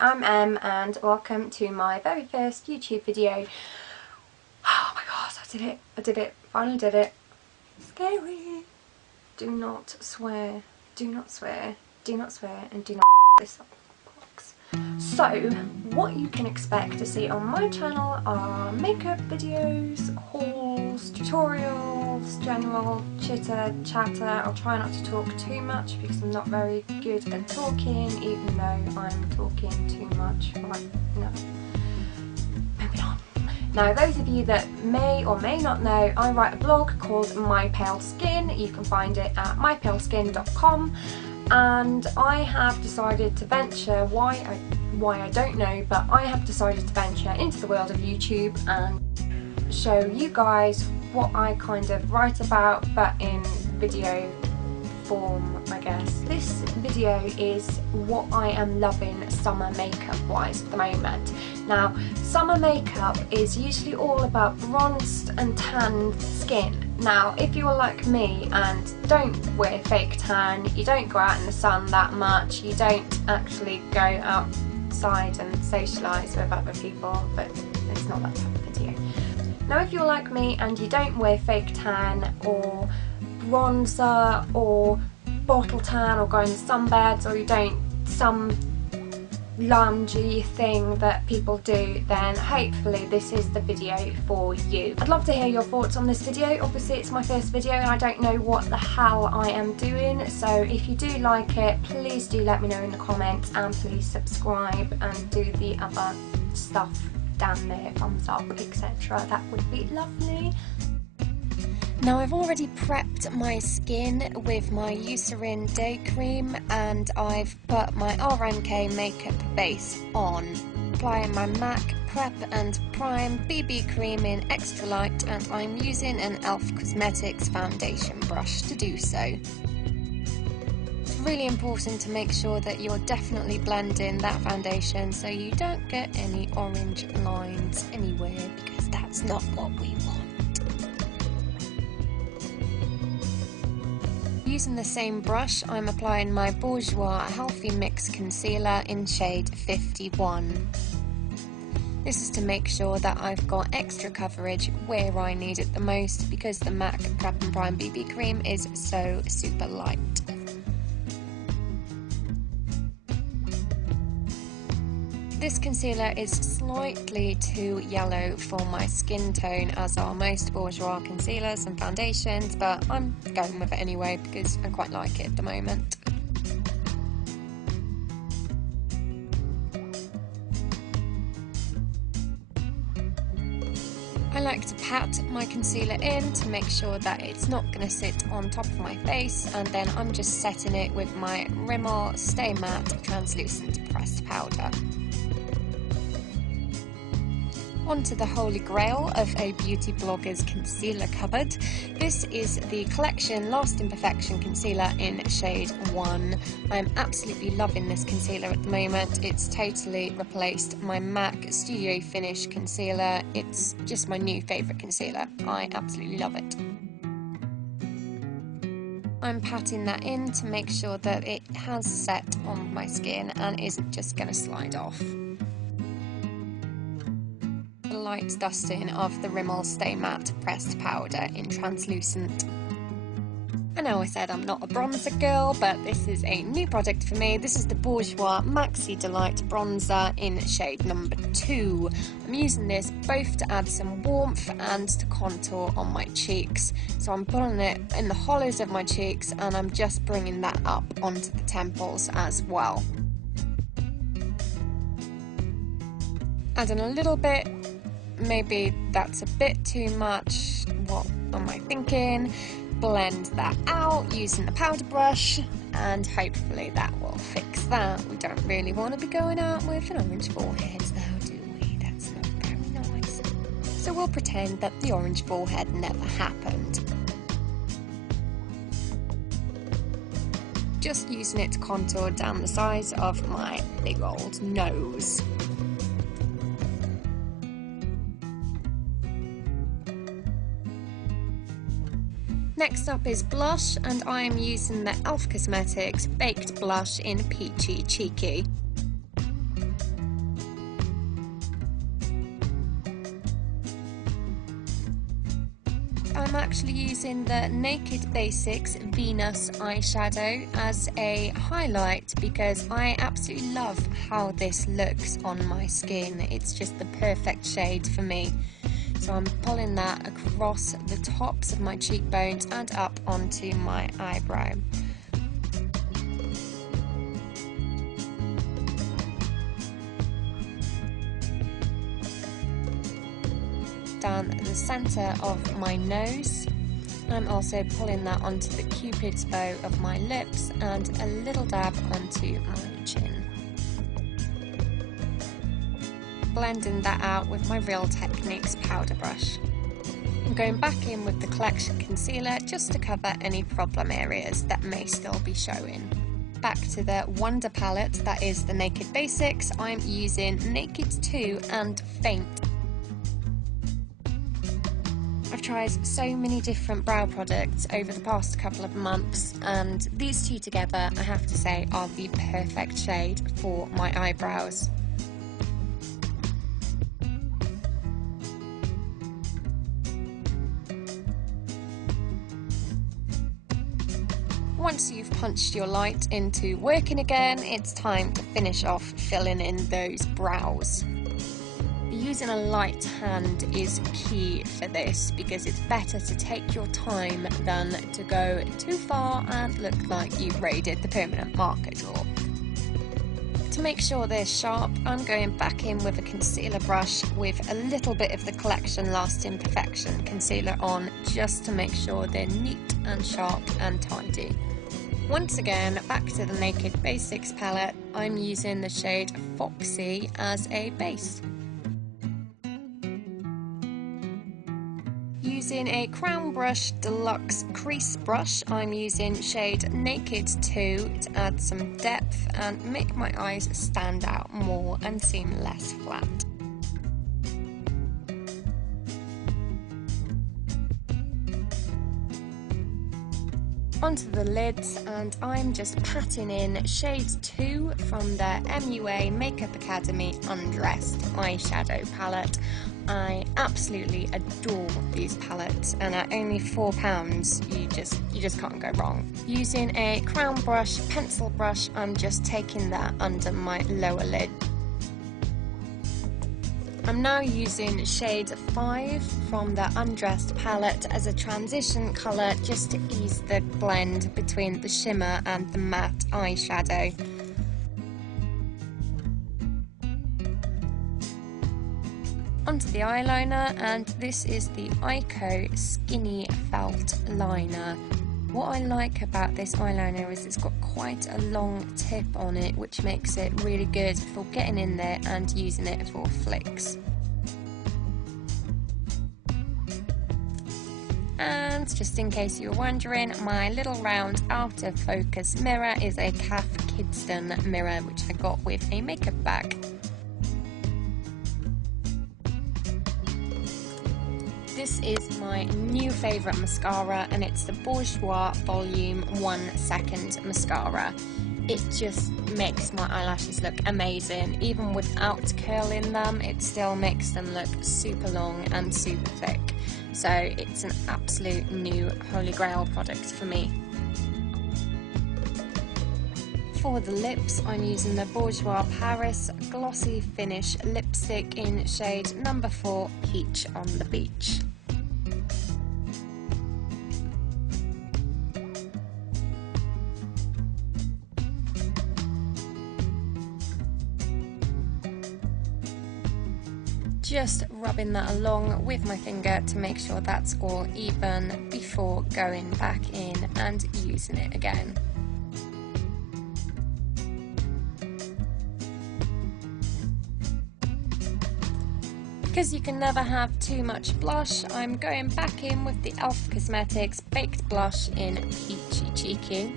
I'm Em and welcome to my very first YouTube video. Oh my gosh, I did it, finally did it. Scary. Do not swear, do not swear, do not swear, and do not this up box. So, what you can expect to see on my channel are makeup videos, hauls, tutorials, general chitter chatter. I'll try not to talk too much because I'm not very good at talking, even though I'm talking too much right now. Moving on. Now, those of you that may or may not know, I write a blog called My Pale Skin. You can find it at mypaleskin.com, and I have decided to venture, why I don't know, but I have decided to venture into the world of YouTube and show you guys what I kind of write about, but in video form, I guess. This video is what I am loving summer makeup wise at the moment. Now, summer makeup is usually all about bronzed and tanned skin. Now, if you're like me and don't wear fake tan, you don't go out in the sun that much, you don't actually go outside and socialise with other people, but it's not that type of video. Now, if you're like me and you don't wear fake tan or bronzer or bottle tan or go in sunbeds, or you don't some loungy thing that people do, then hopefully this is the video for you. I'd love to hear your thoughts on this video. Obviously it's my first video and I don't know what the hell I am doing, so if you do like it, please do let me know in the comments, and please subscribe and do the other stuff down there, thumbs up, etc. That would be lovely. Now, I've already prepped my skin with my Eucerin Day Cream and I've put my RMK makeup base on. Applying my MAC Prep and Prime BB cream in Extra Light, and I'm using an e.l.f. Cosmetics foundation brush to do so. It's really important to make sure that you're definitely blending that foundation so you don't get any orange lines anywhere, because that's not what we want. Using the same brush, I'm applying my Bourjois Healthy Mix Concealer in shade 51. This is to make sure that I've got extra coverage where I need it the most, because the MAC Prep and Prime BB cream is so super light. This concealer is slightly too yellow for my skin tone, as are most Bourjois concealers and foundations, but I'm going with it anyway because I quite like it at the moment. I like to pat my concealer in to make sure that it's not going to sit on top of my face, and then I'm just setting it with my Rimmel Stay Matte Translucent Pressed Powder. Onto the holy grail of a beauty blogger's concealer cupboard. This is the Collection Lasting Perfection Concealer in shade 1. I'm absolutely loving this concealer at the moment. It's totally replaced my MAC Studio Finish concealer. It's just my new favourite concealer. I absolutely love it. I'm patting that in to make sure that it has set on my skin and isn't just going to slide off. Light dusting of the Rimmel Stay Matte Pressed Powder in Translucent. I know I said I'm not a bronzer girl, but this is a new product for me. This is the Bourjois Maxi Delight Bronzer in shade number 2. I'm using this both to add some warmth and to contour on my cheeks. So I'm putting it in the hollows of my cheeks and I'm just bringing that up onto the temples as well. Adding a little bit. Maybe that's a bit too much. What am I thinking? Blend that out using the powder brush, and hopefully that will fix that. We don't really want to be going out with an orange forehead now, do we? That's not very nice. So we'll pretend that the orange forehead never happened. Just using it to contour down the sides of my big old nose. Next up is blush, and I am using the e.l.f. Cosmetics Baked Blush in Peachy Cheeky. I'm actually using the Naked Basics Venus eyeshadow as a highlight because I absolutely love how this looks on my skin. It's just the perfect shade for me. So I'm pulling that across the tops of my cheekbones and up onto my eyebrow. Down the centre of my nose. I'm also pulling that onto the cupid's bow of my lips and a little dab onto my chin. Blending that out with my Real Techniques powder brush. I'm going back in with the Collection concealer just to cover any problem areas that may still be showing. Back to the Wonder palette, that is the Naked Basics. I'm using Naked 2 and Faint. I've tried so many different brow products over the past couple of months, and these two together, I have to say, are the perfect shade for my eyebrows. Once you've punched your light into working again, it's time to finish off filling in those brows. Using a light hand is key for this because it's better to take your time than to go too far and look like you've raided the permanent marker drawer. To make sure they're sharp, I'm going back in with a concealer brush with a little bit of the Collection Lasting Perfection concealer on, just to make sure they're neat and sharp and tidy. Once again, back to the Naked Basics palette, I'm using the shade Foxy as a base. Using a Crown Brush Deluxe Crease Brush, I'm using shade Naked 2 to add some depth and make my eyes stand out more and seem less flat. Onto the lids, and I'm just patting in shade 2 from the MUA Makeup Academy Undressed eyeshadow palette. I absolutely adore these palettes, and at only £4 you just can't go wrong. Using a crown brush, pencil brush, I'm just taking that under my lower lid. I'm now using shade 5 from the Undressed palette as a transition colour, just to ease the blend between the shimmer and the matte eyeshadow. Onto the eyeliner, and this is the Ico Skinny Felt Liner. What I like about this eyeliner is it's got quite a long tip on it, which makes it really good for getting in there and using it for flicks. And just in case you were wondering, my little round out of focus mirror is a Cath Kidston mirror, which I got with a makeup bag. This is my new favourite mascara, and it's the Bourjois Volume 1 Second Mascara. It just makes my eyelashes look amazing. Even without curling them, it still makes them look super long and super thick. So it's an absolute new holy grail product for me. For the lips, I'm using the Bourjois Paris Glossy Finish Lipstick in shade number 4, Peach on the Beach. Just rubbing that along with my finger to make sure that's all even before going back in and using it again. Because you can never have too much blush, I'm going back in with the e.l.f. Cosmetics Baked Blush in Peachy Cheeky.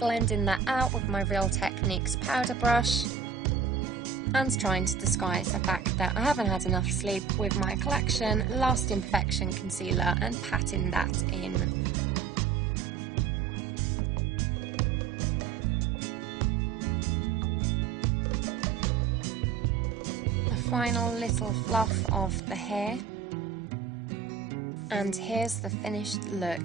Blending that out with my Real Techniques powder brush, and trying to disguise the fact that I haven't had enough sleep with my Collection Lasting Perfection concealer and patting that in. The final little fluff of the hair. And here's the finished look.